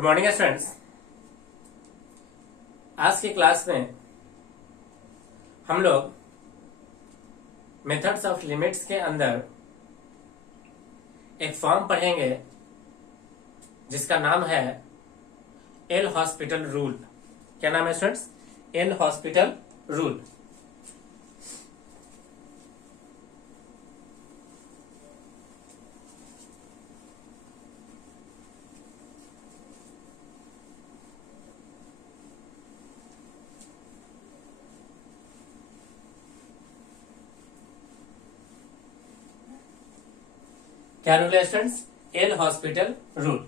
Good morning students. आज की class में हम लोग मेथड्स ऑफ लिमिट्स के अंदर एक फॉर्म पढ़ेंगे जिसका नाम है एल हॉस्पिटल रूल। क्या नाम है स्टूडेंट्स? L hospital rule. क्या रूल है students? L hospital rule.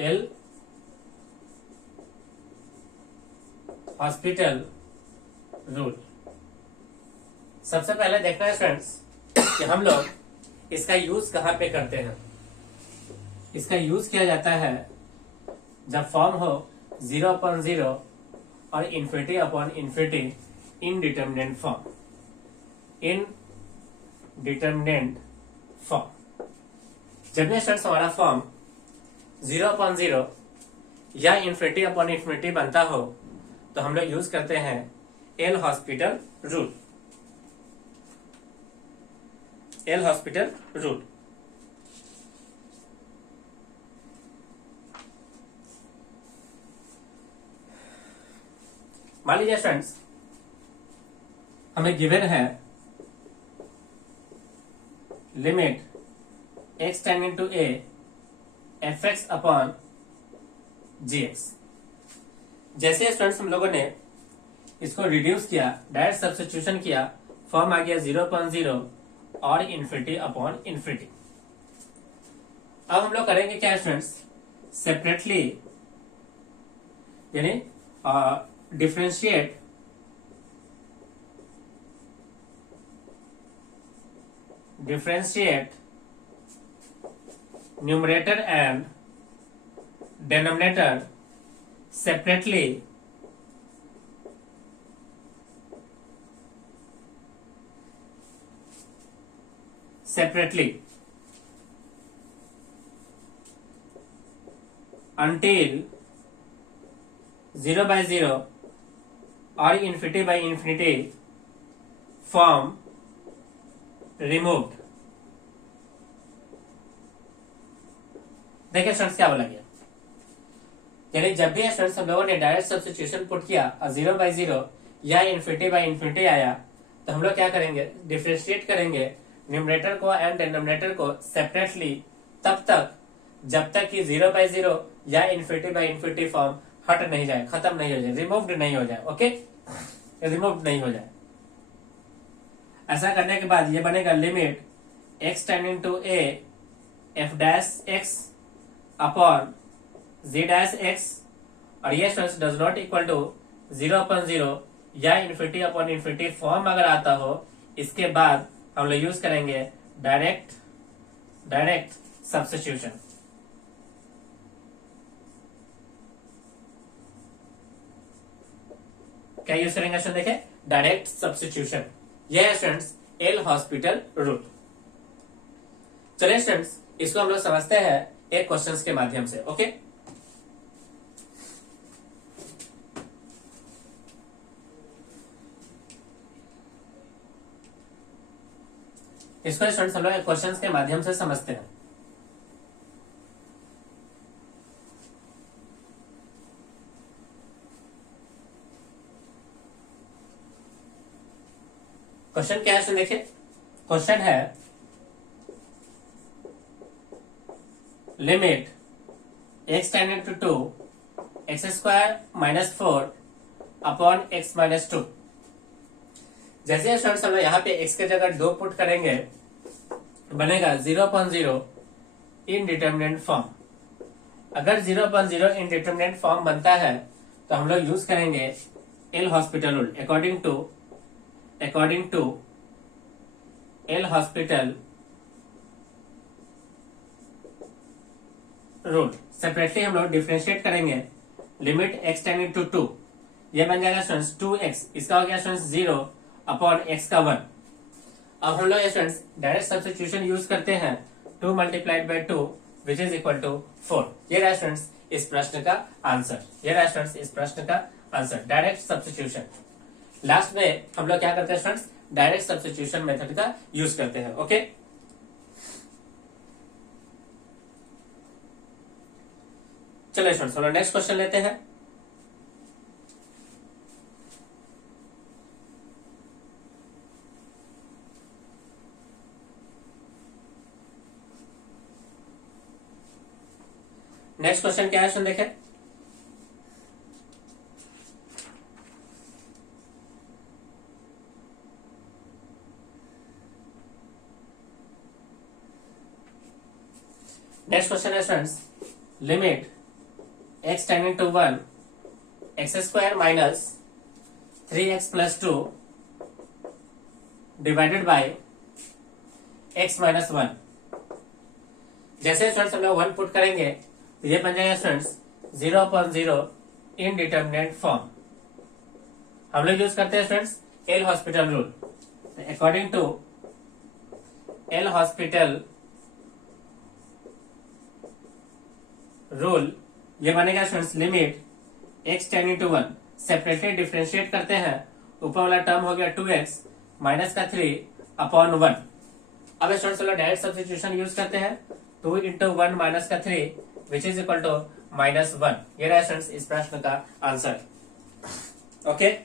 L hospital rule. सबसे पहले देखना है स्टूडेंट्स कि हम लोग इसका यूज कहां पे करते हैं। इसका यूज किया जाता है जब फॉर्म हो 0/0 और ∞/∞ इनडिटरमिनेंट फॉर्म। Determinant form. जब ये स्टूडेंट्स हमारा फॉर्म 0/0 या ∞/∞ बनता हो तो हम लोग यूज करते हैं L hospital rule. L hospital rule. मान लीजिए स्टूडेंट्स हमें गिवन है limit x tending to a f(x)/gx। जैसे स्टूडेंट्स हम लोगों ने इसको रिड्यूस किया, डायरेक्ट सब्स्टिट्यूशन किया, फॉर्म आ गया 0/0 और ∞/∞। अब हम लोग करेंगे क्या स्टूडेंट्स? सेपरेटली यानी differentiate numerator and denominator separately until 0/0 or ∞/∞ form removed. देखिए स्टूडेंट्स क्या बोला गया, यानी जब भी स्टूडेंट्स हम लोगों ने डायरेक्ट सब्स्टिट्यूशन पुट किया और 0/0 या ∞/∞ आया तो हम लोग क्या करेंगे? डिफरेंशिएट करेंगे न्यूमरेटर को एंड डिनोमिनेटर को सेपरेटली तब तक जब तक कि 0/0 या ∞/∞ फॉर्म हट नहीं जाए, खत्म नहीं हो जाए, रिमूव्ड नहीं हो जाए। ओके, रिमूव्ड नहीं हो जाए। ऐसा करने के बाद ये बनेगा limit x tending to a f(x)/g'(x) और ये डज नॉट इक्वल टू 0/0 या ∞/∞ फॉर्म अगर आता हो, इसके बाद हम लोग यूज करेंगे डायरेक्ट सब्स्टिट्यूशन। क्या यूज करेंगे स्टूडेंट? देखें, डायरेक्ट सब्स्टिट्यूशन। यह है स्टूडेंट्स एल हॉस्पिटल रूल। चलिए स्टूडेंट्स इसको हम लोग समझते हैं एक क्वेश्चंस के माध्यम से। ओके, इसको स्टूडेंट्स हम लोग क्वेश्चंस के माध्यम से समझते हैं। क्वेश्चन क्या है? देखिए क्वेश्चन है limit x tending to 2 x² - 4/x - 2। जैसे स्टूडेंट्स हम लोग यहाँ पे x के जगह 2 पुट करेंगे, बनेगा 0/0 इनडिटरमिनेंट फॉर्म। अगर 0/0 इनडिटरमिनेंट फॉर्म बनता है तो हम लोग यूज करेंगे L hospital rule. According to L hospital rule separately हम लोग डिफरेंशिएट करेंगे लिमिट x टेंडिंग टू 2, ये बन जाएगा स्टूडेंट्स 2x, इसका हो गया स्टूडेंट्स 0/x⁴। अब हम लोग स्टूडेंट्स डायरेक्ट सब्स्टिट्यूशन यूज करते हैं। 2 × 2 विच इज इक्वल टू 4। ये रहा स्टूडेंट्स इस प्रश्न का आंसर, ये रहा स्टूडेंट्स इस प्रश्न का आंसर, डायरेक्ट सब्स्टिट्यूशन। लास्ट में हम लोग क्या करते हैं स्टूडेंट्स, डायरेक्ट सब्स्टिट्यूशन मेथड का यूज करते हैं। ओके, चलिए स्टूडेंट्स हम लोग नेक्स्ट क्वेश्चन लेते हैं। नेक्स्ट क्वेश्चन क्या है सुन देखें। नेक्स्ट क्वेश्चन है students, limit x tending to 1 x square minus 3x plus 2 divided by x minus 1। जैसे स्टूडेंट्स हम लोग 1 पुट करेंगे तो ये बन जाएगा स्टूडेंट्स 0/0 इनडिटरमिनेट फॉर्म। हम लोग यूज करते हैं students L hospital rule. According to L hospital rule ये बनेगा students, limit x tending to 1 separately differentiate करते हैं, ऊपर वाला टर्म हो गया 2x माइनस का 3 अपॉन 1। अब स्टूडेंट्स डायरेक्ट सब्स्टिट्यूशन यूज करते हैं, 2 इंटू 1 माइनस का 3 which is equal to minus 1। ये रहा स्टूडेंट्स इस प्रश्न का आंसर। ओके,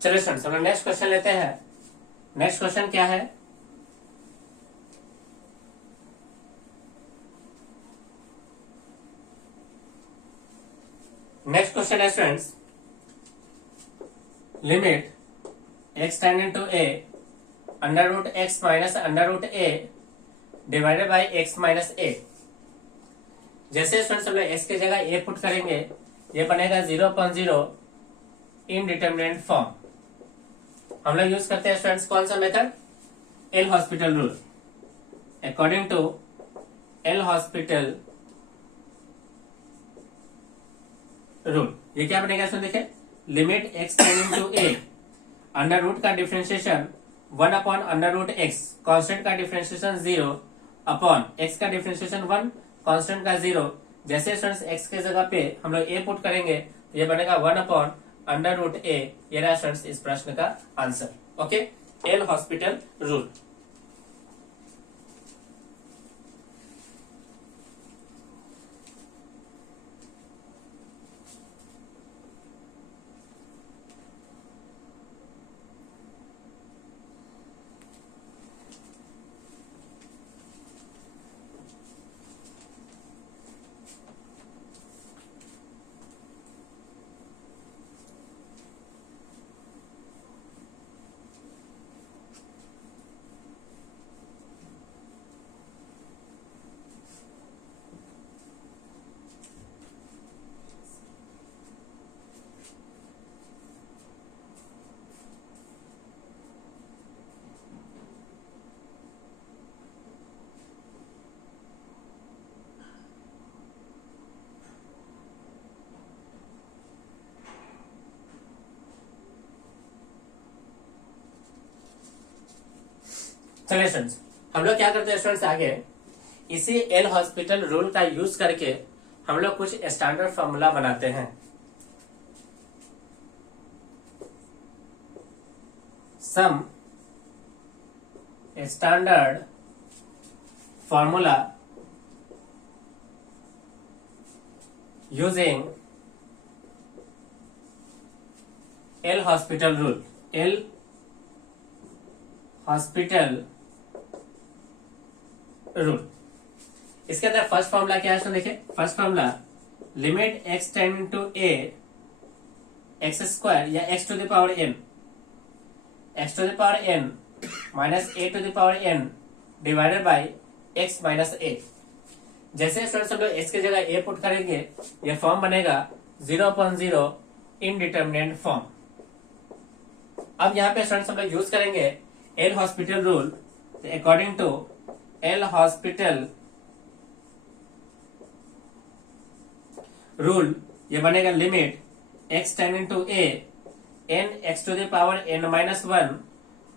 चलिए स्टूडेंट्स हम लोग नेक्स्ट क्वेश्चन लेते हैं। नेक्स्ट क्वेश्चन क्या है, नेक्स्ट क्वेश्चन है students, limit x tending to a under root x minus under root a divided by x minus a। जैसे स्टूडेंट्स हम लोग x की जगह a पुट करेंगे, ये बनेगा 0/0 इनडिटरमिनेट फॉर्म। हम लोग यूज करते हैं स्टूडेंट्स कौन सा method, L hospital rule. According to L hospital rule ये क्या बनेगा स्टूडेंट, देखिए limit x tending to a under root का differentiation 1 upon under root x, constant का डिफरेंशिएशन 0 अपॉन x का डिफरेंशिएशन 1, कांस्टेंट का 0। जैसे स्टूडेंट्स x के जगह पे हम लोग a पुट करेंगे तो ये बनेगा 1 अपॉन अंडर रूट a। ये रहा स्टूडेंट्स इस प्रश्न का answer. Okay, L hospital rule. चलिए स्टूडेंट्स हम लोग क्या करते हैं स्टूडेंट्स, आगे इसी एल हॉस्पिटल रूल का यूज करके हम लोग कुछ स्टैंडर्ड फॉर्मूला बनाते हैं। Some standard formula using L hospital rule. L hospital rule, इसके अंदर फर्स्ट फॉर्मूला क्या है देखिए। First formula limit x tending to a x square या x to the power n, x to the power n minus A to the power n divided by x minus a. जैसे students हम लोग x की जगह ए put करेंगे, यह form बनेगा 0.0 indeterminate form. अब यहाँ पे स्टूडेंट्स हम लोग यूज करेंगे L hospital rule. According to L hospital rule ये बनेगा limit x tending to a n x to the power n minus 1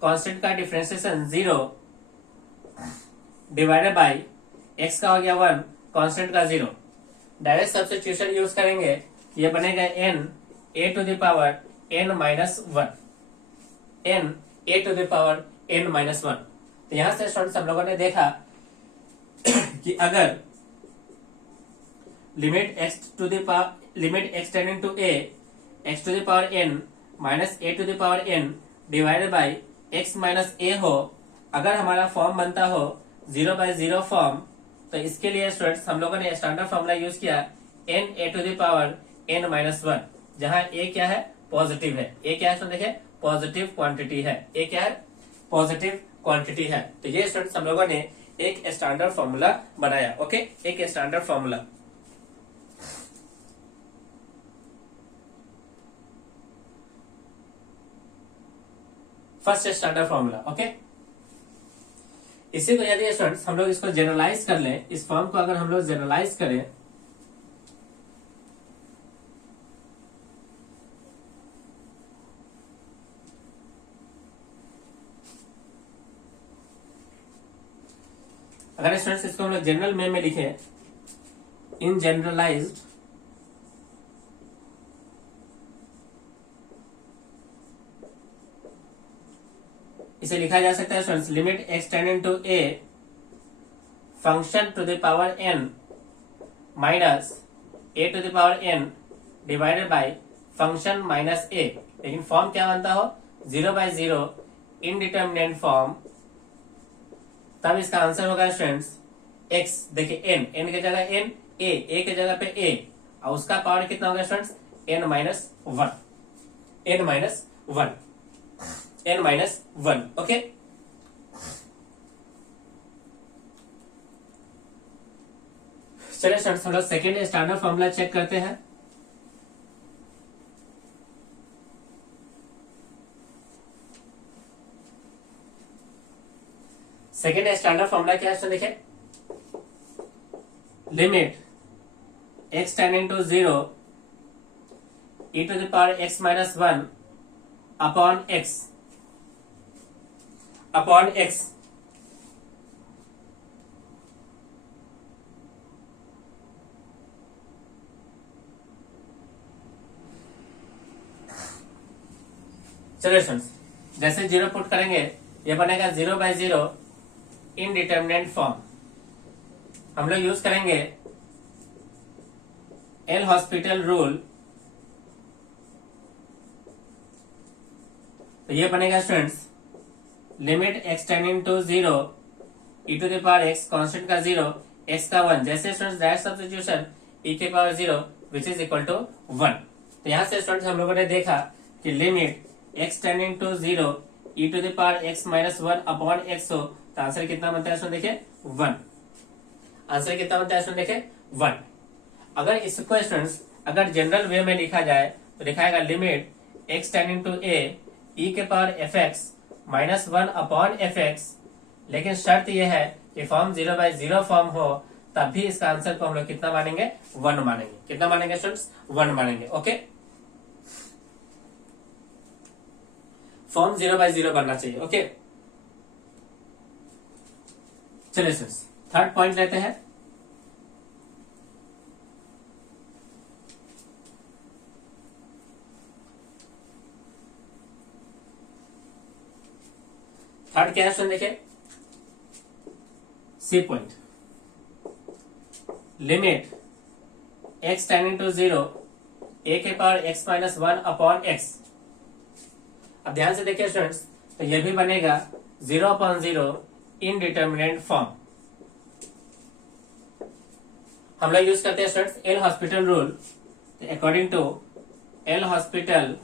constant का डिफरेंशिएशन 0 डिवाइडेड बाई एक्स का हो गया 1 कांस्टेंट का 0। डायरेक्ट सब्स्टिट्यूशन यूज करेंगे, ये बनेगा n a to the power n minus 1, n a to the power n minus 1। तो यहां से स्टूडेंट्स हम लोगों ने देखा कि अगर limit x tending to a x to the power n minus a to the power n divided by x minus a हो, अगर हमारा फॉर्म बनता हो 0/0 फॉर्म, तो इसके लिए स्टूडेंट्स हम लोगों ने स्टैंडर्ड फॉर्मूला यूज किया n a to the power n minus 1, जहां a क्या है पॉजिटिव है। a क्या है तो देखिए पॉजिटिव क्वांटिटी है, a क्या है पॉजिटिव क्वांटिटी है। तो ये स्टूडेंट्स हम लोगों ने एक स्टैंडर्ड फॉर्मूला बनाया। ओके, एक standard formula. First standard formula. Okay, इसी को यदि स्टूडेंट्स हम लोग इसको जनरलाइज कर लें, इस फॉर्म को अगर हम लोग जनरलाइज करें, अगर स्टूडेंट्स इसको हम लोग जनरल में लिखे, इन जनरलाइज्ड इसे लिखा जा सकता है students limit x tending to a function to the power n minus a to the power n divided by function minus a। लेकिन फॉर्म क्या बनता हो 0/0 इनडिटर्मिनेट फॉर्म, तब इसका आंसर होगा स्टूडेंट्स x। देखिए n की जगह n, a की जगह पे a, और उसका पावर कितना होगा students n minus 1, n minus 1, n minus 1। Okay, चलिए स्टूडेंट्स हम लोग सेकेंड स्टैंडर्ड फॉर्मूला चेक करते हैं। सेकेंड स्टैंडर्ड फॉर्मूला क्या है देखिए, limit x tending to 0 e to the power x minus 1 upon x चलिए स्टूडेंट्स, जैसे 0 पुट करेंगे ये बनेगा 0/0 इनडिटर्मिनेट फॉर्म। हम लोग यूज करेंगे एल हॉस्पिटल रूल। तो ये बनेगा students limit x tending to 0 e to the power x constant का 0 x का 1। जैसे स्टूडेंट्स डायरेक्ट सब्स्टिट्यूशन e के power 0 which is equal to 1। तो यहां से स्टूडेंट्स हम लोगों ने देखा कि limit x tending to 0 e to the power x minus 1 upon x हो, तो आंसर कितना बनता है स्टूडेंट देखिए 1। आंसर कितना बनता है स्टूडेंट देखिए 1। अगर इसको स्टूडेंट्स अगर जनरल वे में लिखा जाए तो लिखाएगा limit x tending to a e के power fx minus 1 upon fx। लेकिन शर्त यह है कि फॉर्म 0/0 फॉर्म हो, तब भी इसका आंसर को हम लोग कितना मानेंगे 1 मानेंगे। कितना मानेंगे स्टूडेंट्स 1 मानेंगे। ओके, फॉर्म 0/0 बनना चाहिए। ओके, चलिए स्टूडेंट्स थर्ड पॉइंट लेते हैं। थर्ड क्या है देखिए, C point limit x tending to 0 a के power x minus 1 upon x। अब ध्यान से देखिए स्टूडेंट्स, तो ये भी बनेगा 0/0 इनडिटर्मिनेट फॉर्म। हम लोग यूज करते हैं students L hospital rule. According to L hospital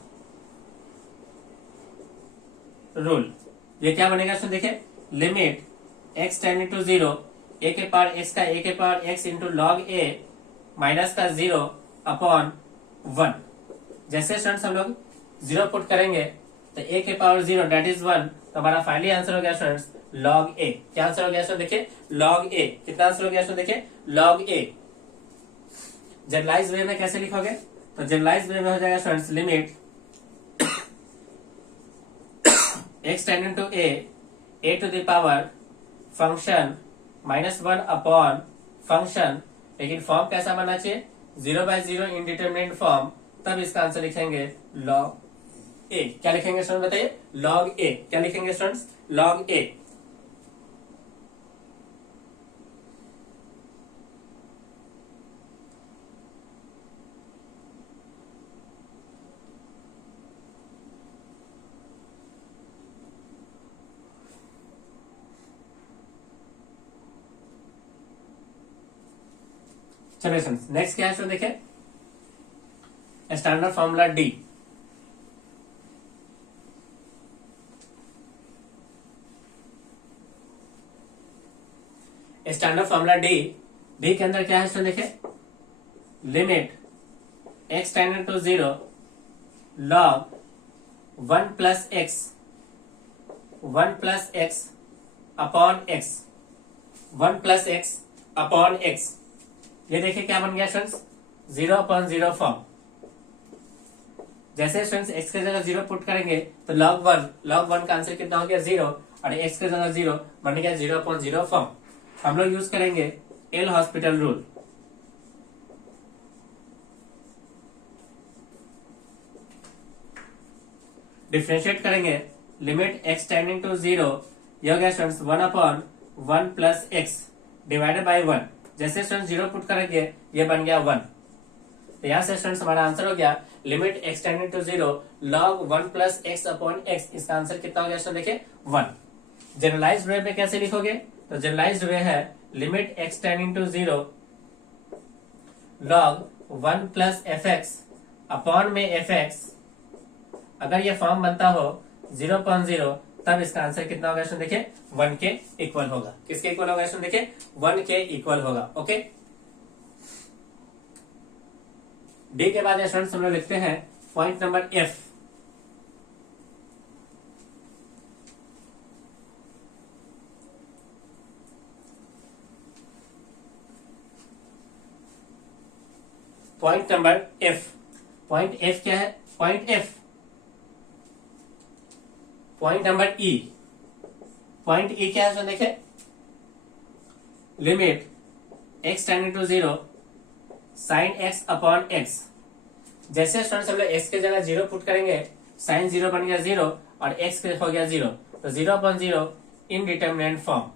rule ये क्या बनेगा स्टूडेंट, देखिए limit x tending to 0 a के पावर x का a के पावर x इंटू लॉग a माइनस का 0 अपॉन 1। जैसे स्टूडेंट्स हम लोग 0 पुट करेंगे तो a के पावर 0 डेट इज 1, तो हमारा फाइनली आंसर हो गया स्टूडेंट्स लॉग a। क्या आंसर हो गया स्टूडेंट, देखिए लॉग a। कितना आंसर हो गया स्टूडेंट, देखिए लॉग a। जनरलाइज वे में कैसे लिखोगे, तो जनरलाइज वे में हो जाएगा students limit x tending to a to the power function -1 upon function, लेकिन फॉर्म कैसा बनना चाहिए 0/0 इनडिटर्मिनेट फॉर्म, तब इसका आंसर लिखेंगे लॉग a। क्या लिखेंगे स्टूडेंट बताइए, लॉग a। क्या लिखेंगे स्टूडेंट्स, लॉग a। चलिए फ्रेंड्स नेक्स्ट क्या है स्टूडेंट, देखिए standard formula D. Standard formula D के अंदर क्या है स्टूडेंट, देखिए limit x tending to 0 log 1 plus x upon x 1 plus x upon x। ये देखिए क्या बन गया स्टूडेंट्स 0/0 फॉर्म। जैसे स्टूडेंट्स x के जगह 0 पुट करेंगे तो log 1 का आंसर कितना हो गया 0, और x के जगह 0 बन गया 0/0 फॉर्म। हम लोग यूज करेंगे एल हॉस्पिटल रूल। डिफरेंशिएट करेंगे लिमिट x टेंडिंग टू 0, यह हो गया students 1/1 plus x divided by 1। जैसे स्टूडेंट्स 0 पुट करेंगे ये बन गया 1, तो यहां से स्टूडेंट्स हमारा आंसर हो गया limit x tending to 0 log 1 plus x upon x। इसका आंसर कितना हो गया स्टूडेंट, देखिए 1। जनरलाइज्ड वे में कैसे लिखोगे, तो जनरलाइज्ड वे है limit x tending to 0 log 1 plus fx upon में fx। अगर ये फॉर्म बनता हो 0/0 तब इसका आंसर कितना होगा स्टूडेंट, देखिए 1 के इक्वल होगा। किसके इक्वल होगा स्टूडेंट, देखिए 1 के इक्वल होगा। ओके, डी के बाद स्टूडेंट्स हम लोग लिखते हैं point number F. Point number F. Point F क्या है, point F point number E. Point E क्या है देखिए limit x tending to 0 sine x upon x। जैसे स्टूडेंट्स हम लोग x के जगह 0 पुट करेंगे साइन 0 बन गया 0 और x हो गया 0, तो 0/0 इनडिटर्मिनेट फॉर्म।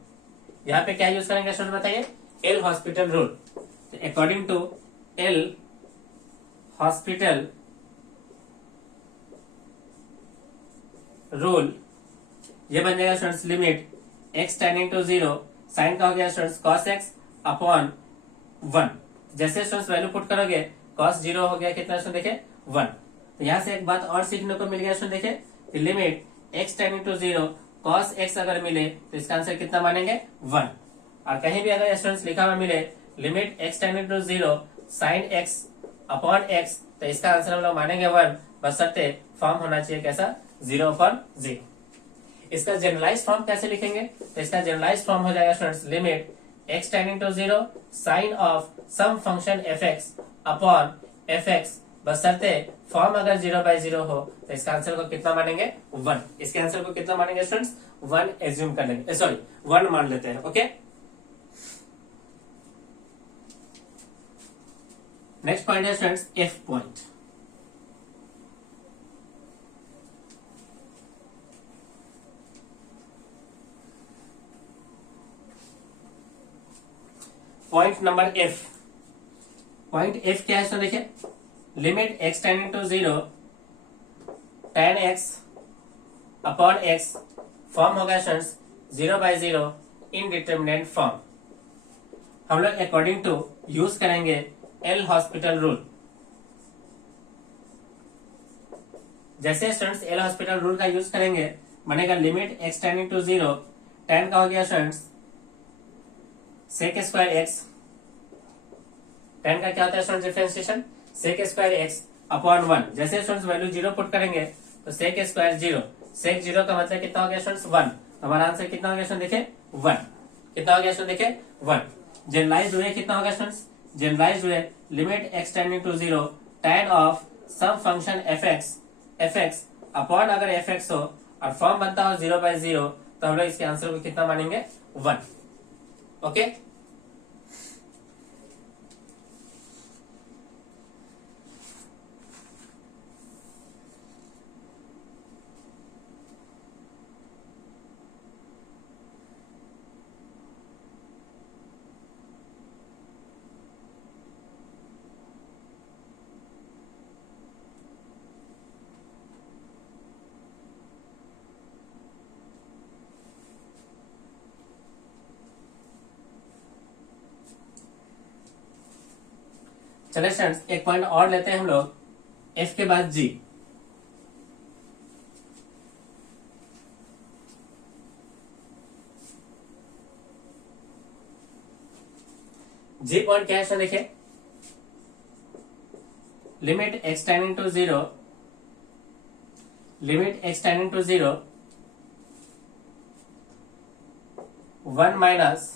यहाँ पे क्या यूज करेंगे स्टूडेंट बताइए, L hospital rule. According to L hospital rule ये बन जाएगा students limit x tending to 0 sine का हो गया स्टूडेंट्स cos x अपॉन 1। जैसे स्टूडेंट्स वैल्यू पुट करोगे cos 0 हो गया कितना स्टूडेंट देखे 1। तो यहाँ से एक बात और सीखने को मिल गया स्टूडेंट देखे limit x tending to 0 cos x अगर मिले तो इसका आंसर कितना मानेंगे 1। और कहीं भी अगर स्टूडेंट्स लिखा हुआ मिले limit x tending to 0 sine x upon x तो इसका आंसर हम लोग मानेंगे 1, बशर्ते फॉर्म होना चाहिए कैसा 0/0। इसका जनरलाइज फॉर्म कैसे लिखेंगे, तो इसका जनरलाइज फॉर्म हो जाएगा students limit x tending to 0 sine of some function fx upon fx, बशर्ते फॉर्म अगर 0/0 हो तो इसका आंसर को कितना मानेंगे 1। इसके आंसर को कितना मानेंगे स्टूडेंट्स 1 एज्यूम कर लेंगे, सॉरी 1 मान लेते हैं। ओके, नेक्स्ट पॉइंट है students F point. Point number F. Point F क्या है सो देखिए, limit x tending to 0 tan x upon x form होगा स्टूडेंट्स 0/0 इनडिटरमिनेट फॉर्म। हम लोग अकॉर्डिंग टू यूज करेंगे एल हॉस्पिटल रूल। जैसे स्टूडेंट्स एल हॉस्पिटल रूल का यूज करेंगे, बनेगा limit x tending to 0 tan का हो गया students sec square x, tan का क्या होता है students differentiation, sec square x upon 1। जैसे स्टूडेंट्स वैल्यू 0 पुट करेंगे तो सेक स्क्वायर 0, सेक 0 का मतलब कितना हो गया स्टूडेंट्स 1। हमारा आंसर कितना हो गया स्टूडेंट देखिए 1, कितना हो गया स्टूडेंट देखिए 1। जनरलाइज हुए कितना होगा स्टूडेंट्स, जनरलाइज हुए limit x tending to 0 tan of some function fx upon अगर fx हो और फॉर्म बनता हो 0/0 तो हम लोग इसके आंसर को कितना मानेंगे 1। ओके चले स्टूडेंट्स, एक पॉइंट और लेते हैं हम लोग, एफ के बाद जी। जी पॉइंट क्या है स्टूडेंट देखिए, limit x tending to 0, limit x tending to 0 1 minus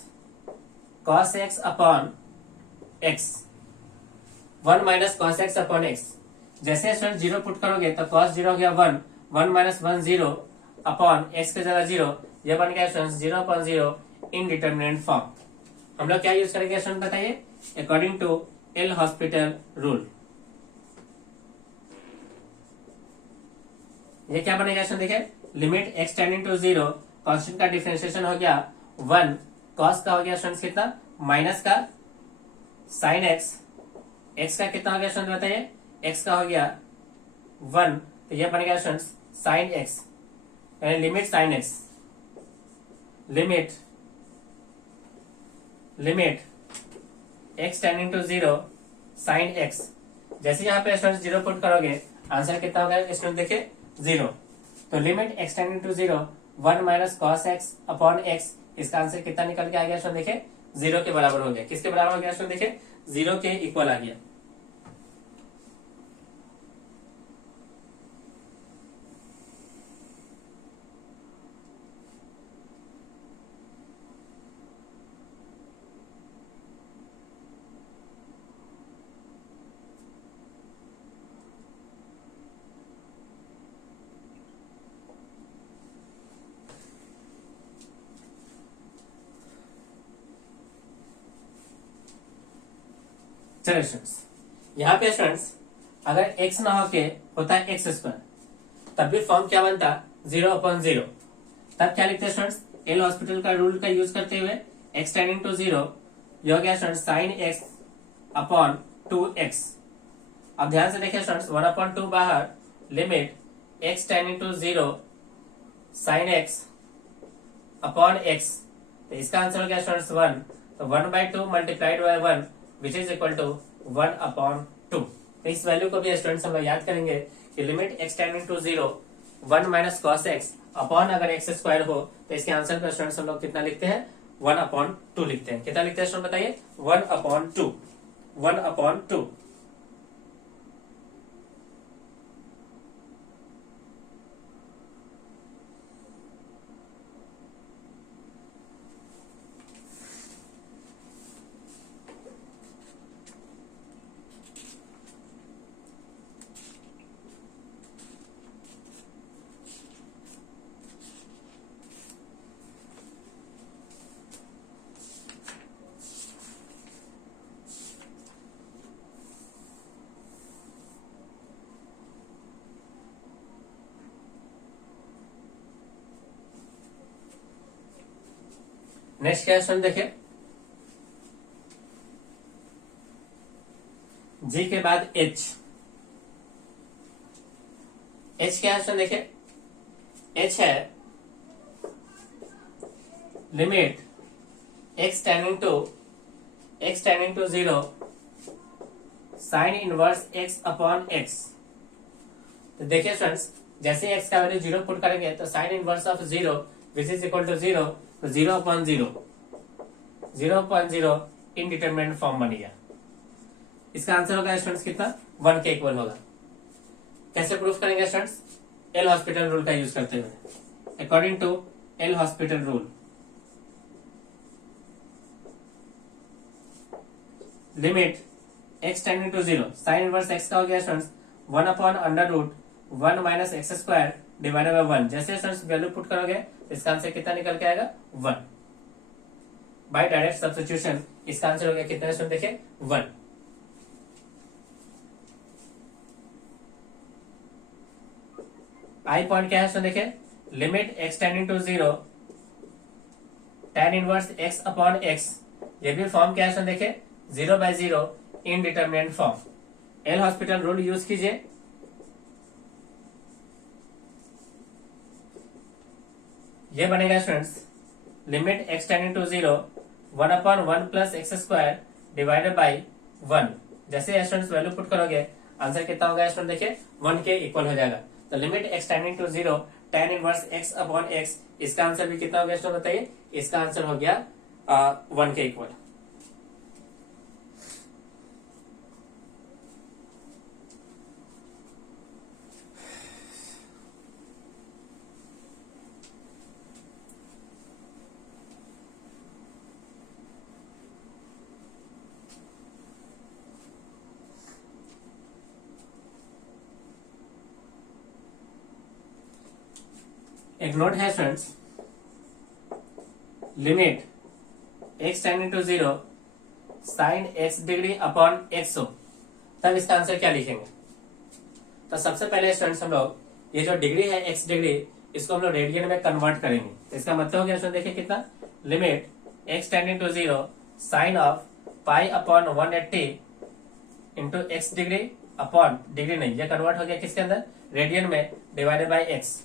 cos x upon x, 1 minus cos x upon x. जैसे स्टूडेंट 0 पुट करोगे तो cos 0 हो गया 1, 1 माइनस 1 0 अपॉन एक्स की जगह 0, यह बन गया स्टूडेंट 0/0 इनडिटरमिनेट फॉर्म। हम लोग क्या यूज करेंगे स्टूडेंट बताइए, according to L hospital rule. ये क्या बनेगा स्टूडेंट देखिए, limit x tending to 0, constant का डिफरेंशिएशन हो गया 1, cos का हो गया स्टूडेंट कितना माइनस का sin x, x का कितना हो गया स्टूडेंट बताइए, x का हो गया 1, तो यह बन गया student sin x, limit sin x, limit x tending to 0 sin x। जैसे यहाँ पे स्टूडेंट 0 पुट करोगे आंसर कितना होगा स्टूडेंट देखिए 0। तो limit x tending to 0 1 minus cos x upon x, इसका आंसर कितना निकल के आ गया स्टूडेंट देखिए 0 के बराबर हो गया। किसके बराबर हो गया स्टूडेंट देखिए 0 के इक्वल आ गया। चलिए स्टूडेंट्स, यहाँ पे स्टूडेंट्स अगर x ना होके होता है एक्स स्क्वायर, तब भी फॉर्म क्या बनता 0/0। तब क्या लिखते हैं स्टूडेंट्स, एल हॉस्पिटल का रूल का यूज करते हुए x टेंडिंग टू 0, यह हो गया students sign x upon 2x। अब ध्यान से देखिए स्टूडेंट्स 1/2 बाहर, limit x tending to 0 sine x upon x, तो इसका आंसर हो गया स्टूडेंट्स 1, तो 1/2 multiplied by 1 which is equal to 1/2। तो इस वैल्यू को भी स्टूडेंट्स हम लोग याद करेंगे कि limit x tending to 0 1 minus cos x upon अगर एक्स स्क्वायर हो तो इसके आंसर पर स्टूडेंट्स हम लोग कितना लिखते हैं 1/2 लिखते हैं। कितना लिखते हैं स्टूडेंट बताइए 1/2, 1/2। नेक्स्ट क्या है स्टूडेंट देखिए, जी के बाद एच, एच क्या है देखिए, एच है limit x tending to 0 sine inverse x upon x। तो देखिए स्टूडेंट्स, जैसे x का वैल्यू 0 पुट करेंगे तो sine inverse of 0 which is equal to 0, तो 0/0 इनडिटरमिनेट फॉर्म बन गया। इसका आंसर होगा स्टूडेंट्स कितना, 1 के इक्वल होगा। कैसे प्रूफ करेंगे स्टूडेंट्स, एल हॉस्पिटल रूल का यूज करते हुए। According to L hospital rule, limit x tending to 0 sine inverse x का हो गया students 1/√1 minus x square divided by 1। जैसे स्टूडेंट्स वैल्यू पुट करोगे तो इसका आंसर कितना निकल के आएगा, 1। बाय डायरेक्ट सब्स्टिट्यूशन इसका आंसर हो गया कितना स्टूडेंट, देखिए 1। आई पॉइंट क्या है स्टूडेंट, देखिए limit x tending to 0 tan inverse x upon x। ये भी फॉर्म क्या है स्टूडेंट, देखिए 0/0 indeterminate form. L hospital rule use कीजिए। ये बनेगा students limit x tending to 0 1/1 plus x square divided by 1। जैसे स्टूडेंट्स वैल्यू पुट करोगे आंसर कितना होगा स्टूडेंट, देखिए 1 के इक्वल हो जाएगा। तो limit x tending to 0 tan inverse x upon x, इसका आंसर भी कितना हो गया स्टूडेंट बताइए, इसका आंसर हो गया 1 के इक्वल। एक नोट है students, limit x tending to 0 sine x degree upon x हो, तब इसका आंसर क्या लिखेंगे। तो सबसे पहले स्टूडेंट्स हम लोग ये जो डिग्री है x डिग्री, इसको हम लोग रेडियन में कन्वर्ट करेंगे। तो इसका मतलब हो गया स्टूडेंट, देखिए कितना, limit x tending to 0 sine of pi upon 180 into x degree upon degree नहीं, ये कन्वर्ट हो गया किसके अंदर, रेडियन में, डिवाइडेड बाई x।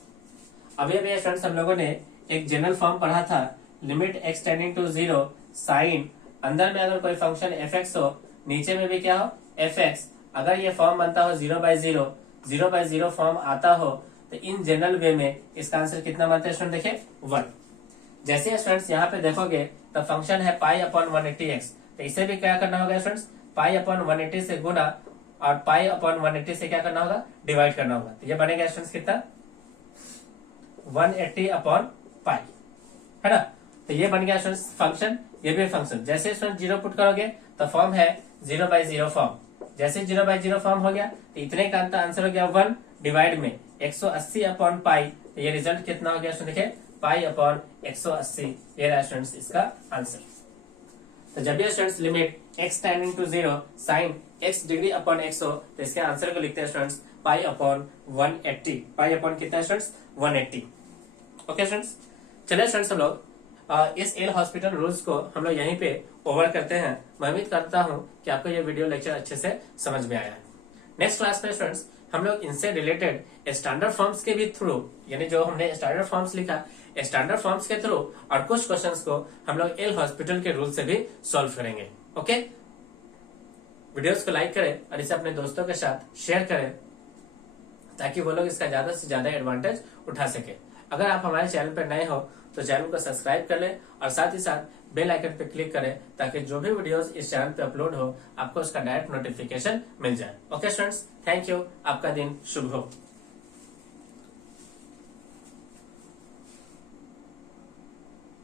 अभी अभी स्टूडेंट्स हम लोगों ने एक जनरल फॉर्म पढ़ा था, limit x tending to 0 sine, अंदर में अगर कोई फंक्शन fx हो, नीचे में भी क्या हो, fx। अगर ये फॉर्म बनता हो 0/0 फॉर्म आता हो, तो इन जनरल वे में इसका आंसर कितना बनता है स्टूडेंट, देखिए 1। जैसे स्टूडेंट्स यहाँ पे देखोगे तो फंक्शन है पाई अपॉन 180x, तो इसे भी क्या करना होगा स्टूडेंट्स, पाई अपॉन 180 से गुना और पाई अपॉन 180 से क्या करना होगा, डिवाइड करना होगा। तो ये बनेगा स्टूडेंट्स कितना, 180 अपॉन पाई, है ना। तो ये बन गया स्टूडेंट्स फंक्शन, ये भी फंक्शन। जैसे स्टूडेंट 0 पुट करोगे तो फॉर्म है 0/0 फॉर्म। जैसे 0/0 फॉर्म हो गया तो इतने का आंसर हो गया 1 डिवाइड में 180 अपॉन पाई। तो ये रिजल्ट कितना हो गया स्टूडेंट, देखिए पाई अपॉन 180, ये रहा स्टूडेंट्स इसका आंसर। तो जब भी students limit x tending to 0 sine x degree upon x हो, तो इसके आंसर को लिखते हैं students pi upon 180। Pi upon कितना है स्टूडेंट्स, 180। ओके स्टूडेंट्स, चलिए स्टूडेंट्स हम लोग इस एल हॉस्पिटल रूल्स को हम लोग यहीं पे ओवर करते हैं। मैं उम्मीद करता हूं कि आपको ये वीडियो लेक्चर अच्छे से समझ में आया है। नेक्स्ट क्लास में स्टूडेंट्स हम लोग इनसे रिलेटेड स्टैंडर्ड फॉर्म्स के भी थ्रू, यानी जो हमने स्टैंडर्ड फॉर्म्स लिखा, स्टैंडर्ड फॉर्म्स के थ्रू और कुछ क्वेश्चंस को हम लोग एल हॉस्पिटल के रूल से भी सॉल्व करेंगे। ओके, वीडियोस को लाइक करें और इसे अपने दोस्तों के साथ शेयर करें ताकि वो लोग इसका ज्यादा से ज्यादा एडवांटेज उठा सके। अगर आप हमारे चैनल पर नए हो तो चैनल को सब्सक्राइब कर लें और साथ ही साथ बेल आइकन पर क्लिक करें ताकि जो भी वीडियोस इस चैनल पे अपलोड हो आपको उसका डायरेक्ट नोटिफिकेशन मिल जाए। ओके स्टूडेंट्स, थैंक यू, आपका दिन शुभ हो।